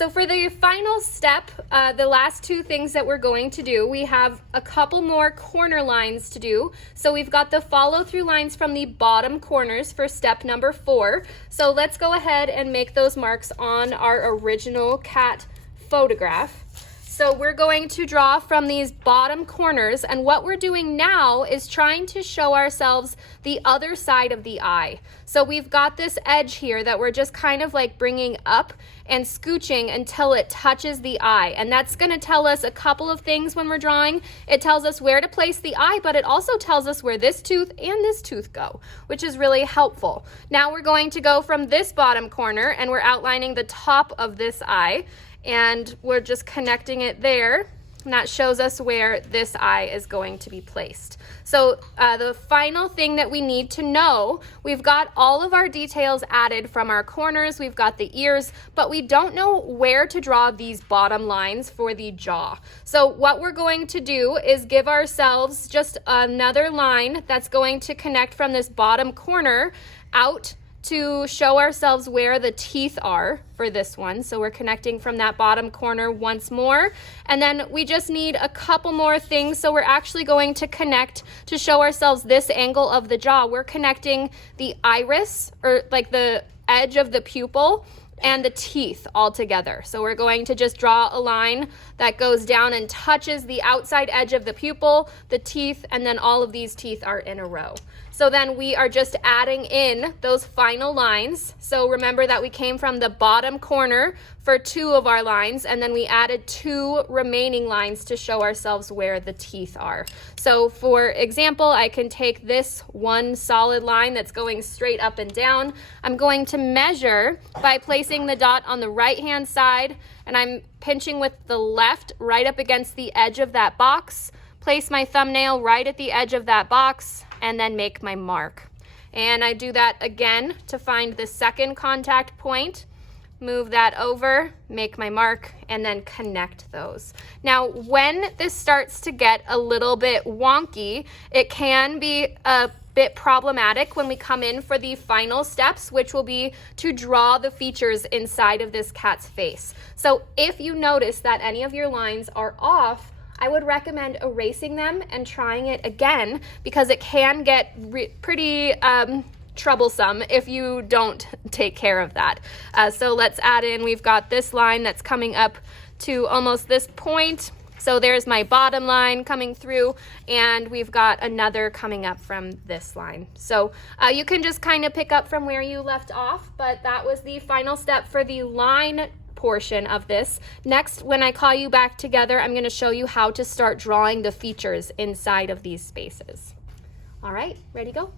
So for the final step, the last two things that we're going to do, we have a couple more corner lines to do. So we've got the follow through lines from the bottom corners for step number 4. So let's go ahead and make those marks on our original cat photograph. So we're going to draw from these bottom corners, and what we're doing now is trying to show ourselves the other side of the eye. So we've got this edge here that we're just kind of like bringing up and scooching until it touches the eye, and that's going to tell us a couple of things when we're drawing. It tells us where to place the eye, but it also tells us where this tooth and this tooth go, which is really helpful. Now we're going to go from this bottom corner and we're outlining the top of this eye, and we're just connecting it there, and that shows us where this eye is going to be placed. So the final thing that we need to know, we've got all of our details added from our corners, we've got the ears, but we don't know where to draw these bottom lines for the jaw. So what we're going to do is give ourselves just another line that's going to connect from this bottom corner out to show ourselves where the teeth are for this one. So we're connecting from that bottom corner once more, and then we just need a couple more things. So we're actually going to connect to show ourselves this angle of the jaw. We're connecting the iris, or like the edge of the pupil, and the teeth all together. So we're going to just draw a line that goes down and touches the outside edge of the pupil, the teeth, and then all of these teeth are in a row. So then we are just adding in those final lines. So remember that we came from the bottom corner for 2 of our lines, and then we added 2 remaining lines to show ourselves where the teeth are. So for example, I can take this one solid line that's going straight up and down. I'm going to measure by placing the dot on the right hand side, and I'm pinching with the left right up against the edge of that box, place my thumbnail right at the edge of that box, and then make my mark. And I do that again to find the second contact point, move that over, make my mark, and then connect those. Now, when this starts to get a little bit wonky, it can be a bit problematic when we come in for the final steps, which will be to draw the features inside of this cat's face. So if you notice that any of your lines are off, I would recommend erasing them and trying it again, because it can get pretty troublesome if you don't take care of that. So let's add in, we've got this line that's coming up to almost this point. So there's my bottom line coming through, and we've got another coming up from this line. So you can just kind of pick up from where you left off, but that was the final step for the line portion of this. Next, when I call you back together, I'm going to show you how to start drawing the features inside of these spaces. All right, ready to go?